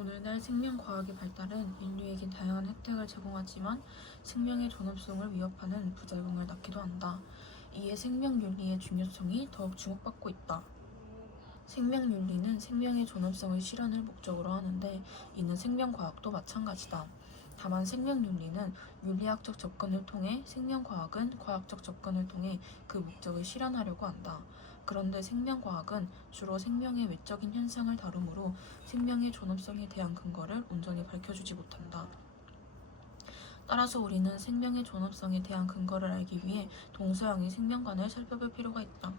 오늘날 생명과학의 발달은 인류에게 다양한 혜택을 제공하지만 생명의 존엄성을 위협하는 부작용을 낳기도 한다. 이에 생명윤리의 중요성이 더욱 주목받고 있다. 생명윤리는 생명의 존엄성의 실현을 목적으로 하는데 이는 생명과학도 마찬가지다. 다만 생명윤리는 윤리학적 접근을 통해 생명과학은 과학적 접근을 통해 그 목적을 실현하려고 한다. 그런데 생명과학은 주로 생명의 외적인 현상을 다루므로 생명의 존엄성에 대한 근거를 온전히 밝혀주지 못한다. 따라서 우리는 생명의 존엄성에 대한 근거를 알기 위해 동서양의 생명관을 살펴볼 필요가 있다.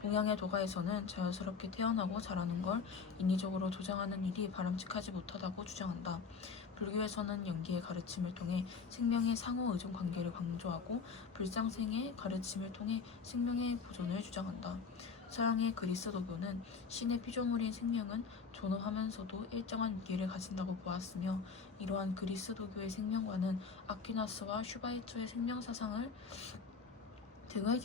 동양의 도가에서는 자연스럽게 태어나고 자라는 걸 인위적으로 조장하는 일이 바람직하지 못하다고 주장한다. 불교에서는 연기의 가르침을 통해 생명의 상호 의존 관계를 강조하고 불상생의 가르침을 통해 생명의 보존을 주장한다. 서양의 그리스도교는 신의 피조물인 생명은 존엄하면서도 일정한 위기를 가진다고 보았으며 이러한 그리스도교의 생명관은 아퀴나스와 슈바이처의 생명사상을 등을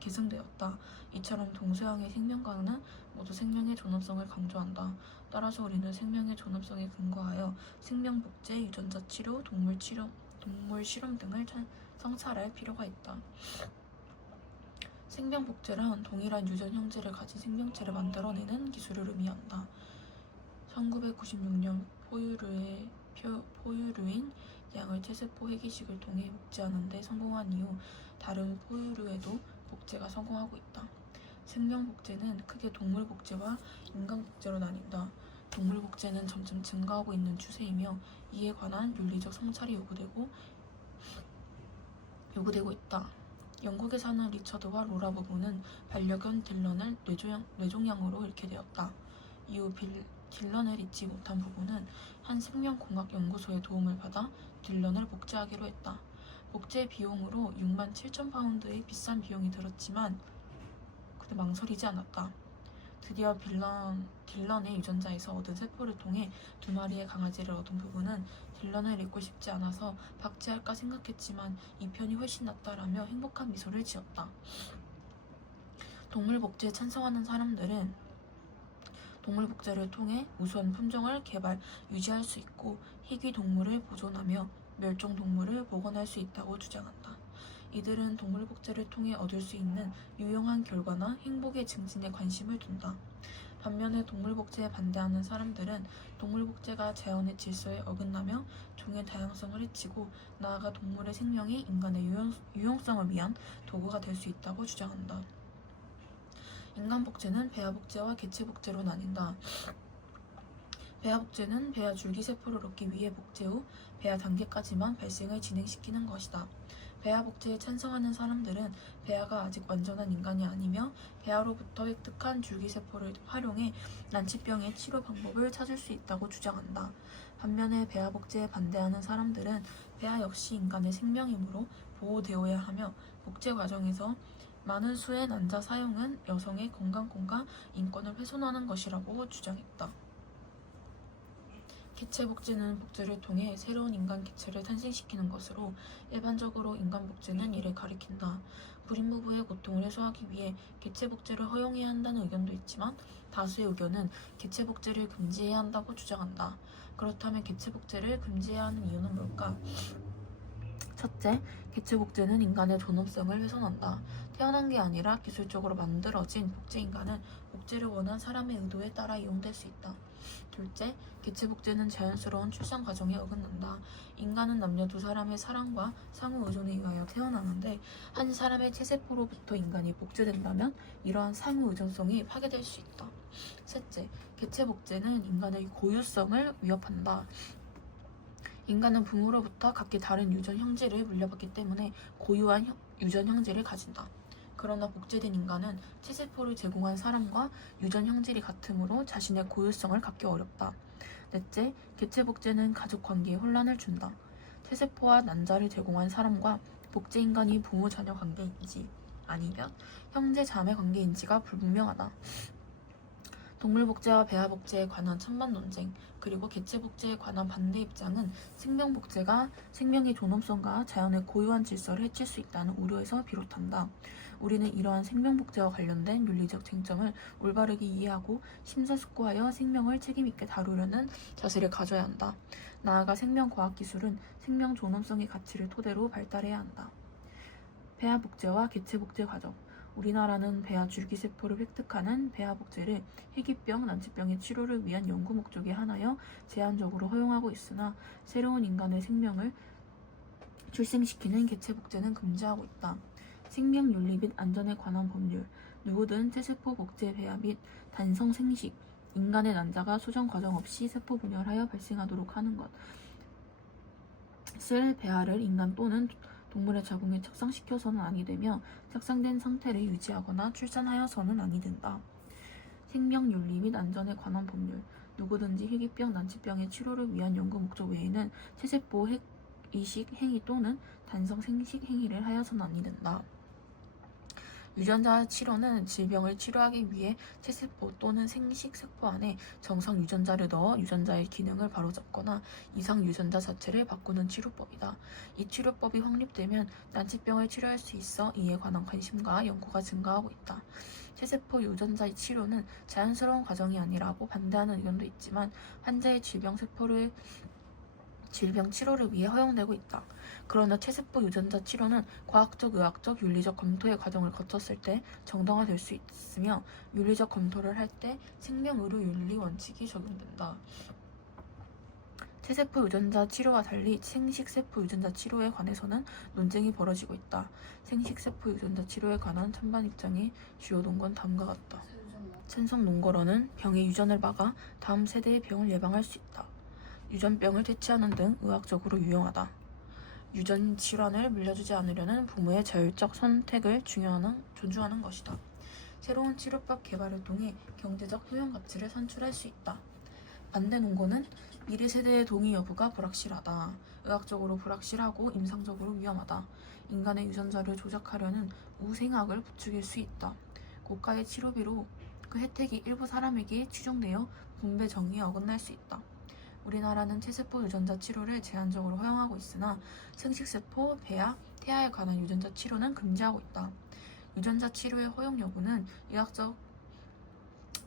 계승되었다. 이처럼 동서양의 생명관은 모두 생명의 존엄성을 강조한다. 따라서 우리는 생명의 존엄성에 근거하여 생명복제, 유전자 치료, 동물 실험 등을 성찰할 필요가 있다. 생명복제란 동일한 유전 형질을 가진 생명체를 만들어내는 기술을 의미한다. 1996년 포유류인 양을 체세포 회기식을 통해 복제하는 데 성공한 이후 다른 포유류에도 복제가 성공하고 있다. 생명복제는 크게 동물복제와 인간복제로 나뉜다. 동물복제는 점점 증가하고 있는 추세이며 이에 관한 윤리적 성찰이 요구되고 있다. 영국에 사는 리처드와 로라 부부는 반려견 딜런을 뇌종양으로 잃게 되었다. 이후 딜런을 잊지 못한 부부는 한 생명공학 연구소의 도움을 받아 딜런을 복제하기로 했다. 복제 비용으로 67,000파운드의 비싼 비용이 들었지만 그때 망설이지 않았다. 드디어 딜런의 유전자에서 얻은 세포를 통해 2마리의 강아지를 얻은 부부는 딜런을 잃고 싶지 않아서 박제할까 생각했지만 이 편이 훨씬 낫다라며 행복한 미소를 지었다. 동물복제에 찬성하는 사람들은 동물복제를 통해 우수한 품종을 유지할 수 있고 희귀 동물을 보존하며 멸종 동물을 복원할 수 있다고 주장한다. 이들은 동물복제를 통해 얻을 수 있는 유용한 결과나 행복의 증진에 관심을 둔다. 반면에 동물복제에 반대하는 사람들은 동물복제가 자연의 질서에 어긋나며 종의 다양성을 해치고 나아가 동물의 생명이 인간의 유용성을 위한 도구가 될 수 있다고 주장한다. 인간복제는 배아복제와 개체복제로 나뉜다. 배아복제는 배아 줄기세포를 얻기 위해 복제 후 배아 단계까지만 발생을 진행시키는 것이다. 배아복제에 찬성하는 사람들은 배아가 아직 완전한 인간이 아니며 배아로부터 획득한 줄기세포를 활용해 난치병의 치료 방법을 찾을 수 있다고 주장한다. 반면에 배아복제에 반대하는 사람들은 배아 역시 인간의 생명이므로 보호되어야 하며 복제 과정에서 많은 수의 난자 사용은 여성의 건강권과 인권을 훼손하는 것이라고 주장했다. 개체복제는 복제를 통해 새로운 인간 개체를 탄생시키는 것으로 일반적으로 인간복제는 이를 가리킨다. 불임 부부의 고통을 해소하기 위해 개체복제를 허용해야 한다는 의견도 있지만 다수의 의견은 개체복제를 금지해야 한다고 주장한다. 그렇다면 개체복제를 금지해야 하는 이유는 뭘까? 첫째, 개체복제는 인간의 존엄성을 훼손한다. 태어난 게 아니라 기술적으로 만들어진 복제인간은 복제를 원한 사람의 의도에 따라 이용될 수 있다. 둘째, 개체복제는 자연스러운 출산 과정에 어긋난다. 인간은 남녀 두 사람의 사랑과 상호 의존에 의하여 태어나는데 한 사람의 체세포로부터 인간이 복제된다면 이러한 상호 의존성이 파괴될 수 있다. 셋째, 개체복제는 인간의 고유성을 위협한다. 인간은 부모로부터 각기 다른 유전 형질을 물려받기 때문에 고유한 유전 형질을 가진다. 그러나 복제된 인간은 체세포를 제공한 사람과 유전 형질이 같으므로 자신의 고유성을 갖기 어렵다. 넷째, 개체복제는 가족관계에 혼란을 준다. 체세포와 난자를 제공한 사람과 복제인간이 부모-자녀 관계인지 아니면 형제-자매 관계인지가 불분명하다. 동물복제와 배아복제에 관한 찬반 논쟁, 그리고 개체복제에 관한 반대 입장은 생명복제가 생명의 존엄성과 자연의 고유한 질서를 해칠 수 있다는 우려에서 비롯한다. 우리는 이러한 생명복제와 관련된 윤리적 쟁점을 올바르게 이해하고 심사숙고하여 생명을 책임있게 다루려는 자세를 가져야 한다. 나아가 생명과학기술은 생명 존엄성의 가치를 토대로 발달해야 한다. 배아복제와 개체복제 과정. 우리나라는 배아 줄기세포를 획득하는 배아복제를 희귀병, 난치병의 치료를 위한 연구 목적에 한하여 제한적으로 허용하고 있으나 새로운 인간의 생명을 출생시키는 개체복제는 금지하고 있다. 생명윤리 및 안전에 관한 법률. 누구든 체세포 복제 배아 및 단성 생식, 인간의 난자가 수정 과정 없이 세포 분열하여 발생하도록 하는 것을 배아를 인간 또는 동물의 자궁에 착상시켜서는 아니 되며 착상된 상태를 유지하거나 출산하여서는 아니 된다. 생명윤리 및 안전에 관한 법률. 누구든지 희귀병, 난치병의 치료를 위한 연구 목적 외에는 체세포 이식 행위 또는 단성 생식 행위를 하여서는 아니 된다. 유전자 치료는 질병을 치료하기 위해 체세포 또는 생식세포 안에 정상 유전자를 넣어 유전자의 기능을 바로잡거나 이상 유전자 자체를 바꾸는 치료법이다. 이 치료법이 확립되면 난치병을 치료할 수 있어 이에 관한 관심과 연구가 증가하고 있다. 체세포 유전자 치료는 자연스러운 과정이 아니라고 반대하는 의견도 있지만 환자의 질병 치료를 위해 허용되고 있다. 그러나 체세포 유전자 치료는 과학적, 의학적, 윤리적 검토의 과정을 거쳤을 때 정당화될 수 있으며 윤리적 검토를 할 때 생명의료 윤리 원칙이 적용된다. 체세포 유전자 치료와 달리 생식세포 유전자 치료에 관해서는 논쟁이 벌어지고 있다. 생식세포 유전자 치료에 관한 찬반 입장의 주요 논건 다음과 같다. 찬성 논거로는 병의 유전을 막아 다음 세대의 병을 예방할 수 있다. 유전병을 퇴치하는 등 의학적으로 유용하다. 유전 질환을 물려주지 않으려는 부모의 자율적 선택을 존중하는 것이다. 새로운 치료법 개발을 통해 경제적 효용 가치를 산출할 수 있다. 반대 논거는 미래 세대의 동의 여부가 불확실하다. 의학적으로 불확실하고 임상적으로 위험하다. 인간의 유전자를 조작하려는 우생학을 부추길 수 있다. 고가의 치료비로 그 혜택이 일부 사람에게 치중되어 분배 정의에 어긋날 수 있다. 우리나라는 체세포 유전자 치료를 제한적으로 허용하고 있으나 생식세포, 배아, 태아에 관한 유전자 치료는 금지하고 있다. 유전자 치료의 허용 여부는 의학적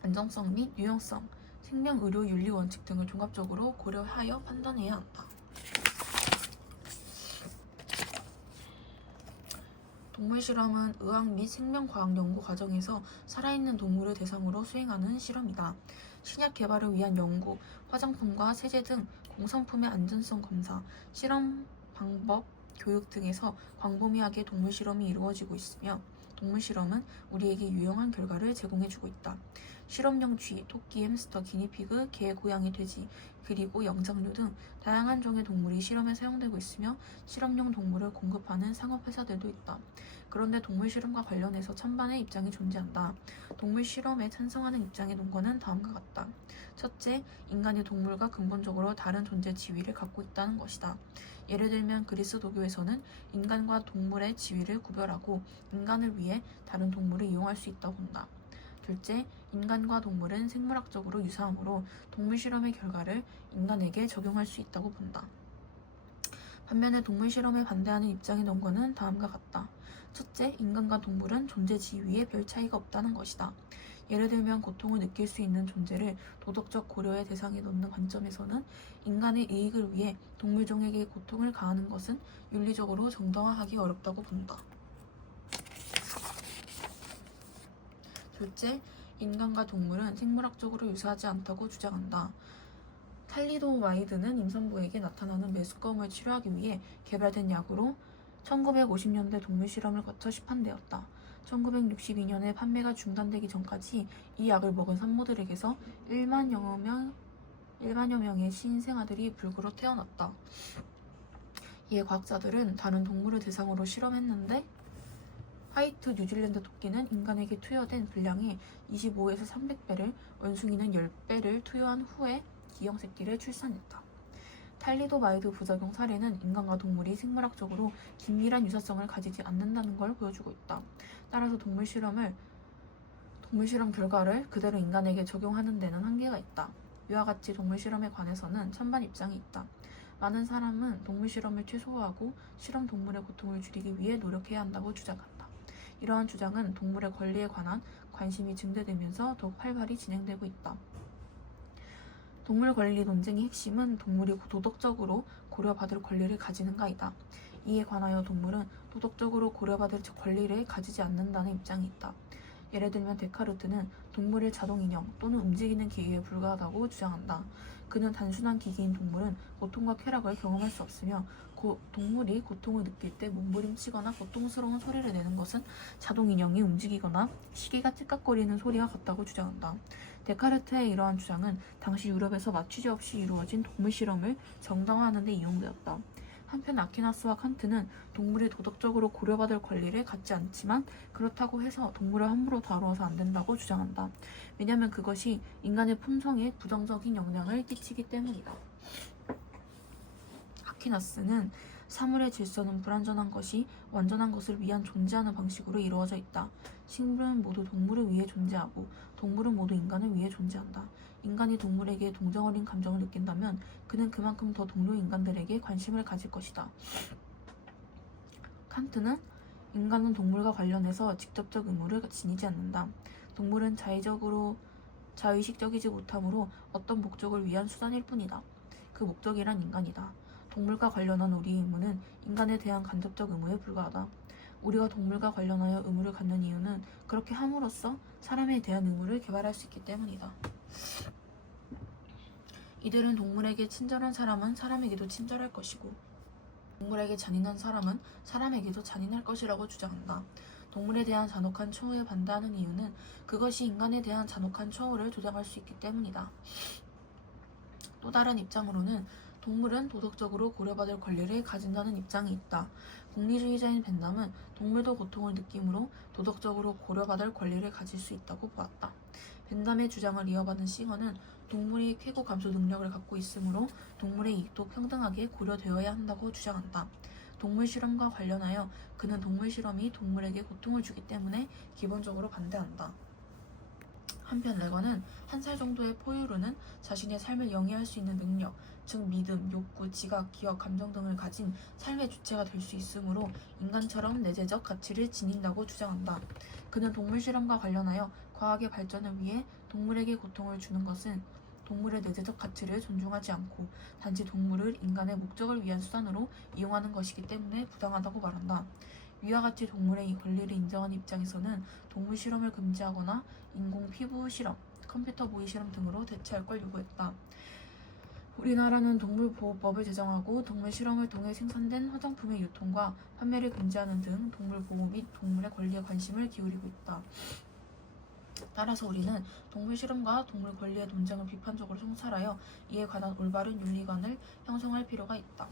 안정성 및 유용성, 생명의료 윤리 원칙 등을 종합적으로 고려하여 판단해야 한다. 동물 실험은 의학 및 생명과학 연구 과정에서 살아있는 동물을 대상으로 수행하는 실험이다. 신약 개발을 위한 연구, 화장품과 세제 등 공산품의 안전성 검사, 실험 방법, 교육 등에서 광범위하게 동물 실험이 이루어지고 있으며 동물 실험은 우리에게 유용한 결과를 제공해주고 있다. 실험용 쥐, 토끼, 햄스터, 기니피그, 개, 고양이, 돼지, 그리고 영장류 등 다양한 종의 동물이 실험에 사용되고 있으며 실험용 동물을 공급하는 상업회사들도 있다. 그런데 동물 실험과 관련해서 찬반의 입장이 존재한다. 동물 실험에 찬성하는 입장의 논거는 다음과 같다. 첫째, 인간이 동물과 근본적으로 다른 존재 지위를 갖고 있다는 것이다. 예를 들면 그리스도교에서는 인간과 동물의 지위를 구별하고 인간을 위해 다른 동물을 이용할 수 있다고 본다. 둘째, 인간과 동물은 생물학적으로 유사하므로 동물 실험의 결과를 인간에게 적용할 수 있다고 본다. 반면에 동물 실험에 반대하는 입장의 논거는 다음과 같다. 첫째, 인간과 동물은 존재 지위에 별 차이가 없다는 것이다. 예를 들면 고통을 느낄 수 있는 존재를 도덕적 고려의 대상에 넣는 관점에서는 인간의 이익을 위해 동물종에게 고통을 가하는 것은 윤리적으로 정당화하기 어렵다고 본다. 둘째, 인간과 동물은 생물학적으로 유사하지 않다고 주장한다. 탈리도마이드는 임산부에게 나타나는 메스꺼움을 치료하기 위해 개발된 약으로 1950년대 동물 실험을 거쳐 시판되었다. 1962년에 판매가 중단되기 전까지 이 약을 먹은 산모들에게서 1만여 명의 신생아들이 불구로 태어났다. 이에 과학자들은 다른 동물을 대상으로 실험했는데 화이트 뉴질랜드 토끼는 인간에게 투여된 분량의 25에서 300배를, 원숭이는 10배를 투여한 후에 기형 새끼를 출산했다. 탈리도마이드 부작용 사례는 인간과 동물이 생물학적으로 긴밀한 유사성을 가지지 않는다는 걸 보여주고 있다. 따라서 동물 실험 결과를 그대로 인간에게 적용하는 데는 한계가 있다. 이와 같이 동물 실험에 관해서는 찬반 입장이 있다. 많은 사람은 동물 실험을 최소화하고 실험 동물의 고통을 줄이기 위해 노력해야 한다고 주장한다. 이러한 주장은 동물의 권리에 관한 관심이 증대되면서 더욱 활발히 진행되고 있다. 동물 권리 논쟁의 핵심은 동물이 도덕적으로 고려받을 권리를 가지는가이다. 이에 관하여 동물은 도덕적으로 고려받을 권리를 가지지 않는다는 입장이 있다. 예를 들면 데카르트는 동물의 자동인형 또는 움직이는 기계에 불과하다고 주장한다. 그는 단순한 기기인 동물은 고통과 쾌락을 경험할 수 없으며 동물이 고통을 느낄 때 몸부림치거나 고통스러운 소리를 내는 것은 자동인형이 움직이거나 시계가 찌깍거리는 소리와 같다고 주장한다. 데카르트의 이러한 주장은 당시 유럽에서 맞추지 없이 이루어진 동물 실험을 정당화하는 데 이용되었다. 한편 아퀴나스와 칸트는 동물이 도덕적으로 고려받을 권리를 갖지 않지만 그렇다고 해서 동물을 함부로 다루어서 안 된다고 주장한다. 왜냐하면 그것이 인간의 품성에 부정적인 영향을 끼치기 때문이다. 아퀴나스는 사물의 질서는 불완전한 것이 완전한 것을 위한 존재하는 방식으로 이루어져 있다. 식물은 모두 동물을 위해 존재하고 동물은 모두 인간을 위해 존재한다. 인간이 동물에게 동정 어린 감정을 느낀다면 그는 그만큼 더 동료 인간들에게 관심을 가질 것이다. 칸트는 인간은 동물과 관련해서 직접적 의무를 지니지 않는다. 동물은 자의식적이지 못하므로 어떤 목적을 위한 수단일 뿐이다. 그 목적이란 인간이다. 동물과 관련한 우리의 의무는 인간에 대한 간접적 의무에 불과하다. 우리가 동물과 관련하여 의무를 갖는 이유는 그렇게 함으로써 사람에 대한 의무를 개발할 수 있기 때문이다. 이들은 동물에게 친절한 사람은 사람에게도 친절할 것이고 동물에게 잔인한 사람은 사람에게도 잔인할 것이라고 주장한다. 동물에 대한 잔혹한 처우에 반대하는 이유는 그것이 인간에 대한 잔혹한 처우를 조장할 수 있기 때문이다. 또 다른 입장으로는 동물은 도덕적으로 고려받을 권리를 가진다는 입장이 있다. 공리주의자인 벤담은 동물도 고통을 느끼므로 도덕적으로 고려받을 권리를 가질 수 있다고 보았다. 벤담의 주장을 이어받은 싱어는 동물이 쾌고 감소 능력을 갖고 있으므로 동물의 이익도 평등하게 고려되어야 한다고 주장한다. 동물 실험과 관련하여 그는 동물 실험이 동물에게 고통을 주기 때문에 기본적으로 반대한다. 한편 레거는 1살 정도의 포유류는 자신의 삶을 영위할 수 있는 능력, 즉 믿음, 욕구, 지각, 기억, 감정 등을 가진 삶의 주체가 될 수 있으므로 인간처럼 내재적 가치를 지닌다고 주장한다. 그는 동물 실험과 관련하여 과학의 발전을 위해 동물에게 고통을 주는 것은 동물의 내재적 가치를 존중하지 않고 단지 동물을 인간의 목적을 위한 수단으로 이용하는 것이기 때문에 부당하다고 말한다. 위와 같이 동물의 이 권리를 인정한 입장에서는 동물 실험을 금지하거나 인공 피부 실험, 컴퓨터 모의 실험 등으로 대체할 걸 요구했다. 우리나라는 동물보호법을 제정하고 동물 실험을 통해 생산된 화장품의 유통과 판매를 금지하는 등 동물 보호 및 동물의 권리에 관심을 기울이고 있다. 따라서 우리는 동물 실험과 동물 권리의 논쟁을 비판적으로 성찰하여 이에 관한 올바른 윤리관을 형성할 필요가 있다.